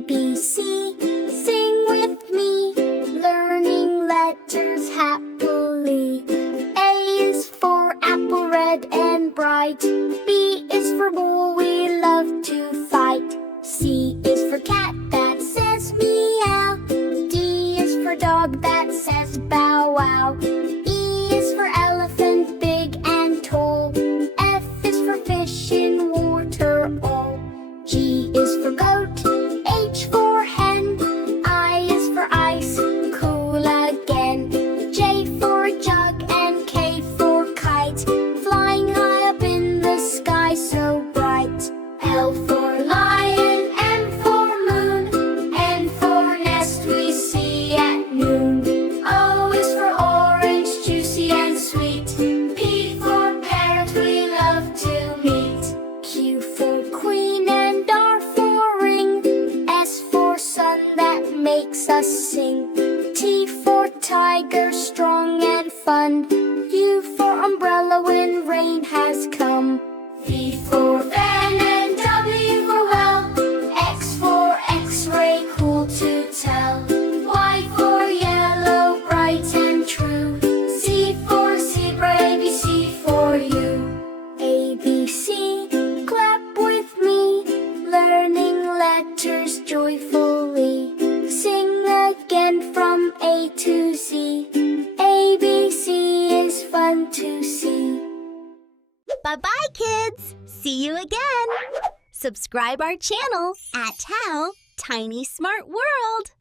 B, C, sing with me, learning letters happily. A is for apple, red and bright. B is for bull, we love to fight. C is for cat, that says meow. D is for dog, that says bow wow. E is for elephant, big and tall. F is for fish in water all. G is for goat, H for hen. I is for ice, cool again. J for jug and K for kite, flying high up in the sky so bright. L for lion, M for moon, N for nest we see at noon. O is for orange, juicy and sweet. P for parrot, we love to meet. Q for queen and R for ring. S for sun, that makes us sing. T for tiger, strong and fun. U for umbrella when rain has come. V for fan and W for well. X for x-ray, cool to tell. Y for yellow, bright and true. Z for zebra, ABC for you. A, B, C, clap with me, learning letters joyfully. Sing again from A to Z. A, B, C is fun to see. Bye-bye, kids! See you again! Subscribe our channel at How Tiny Smart World.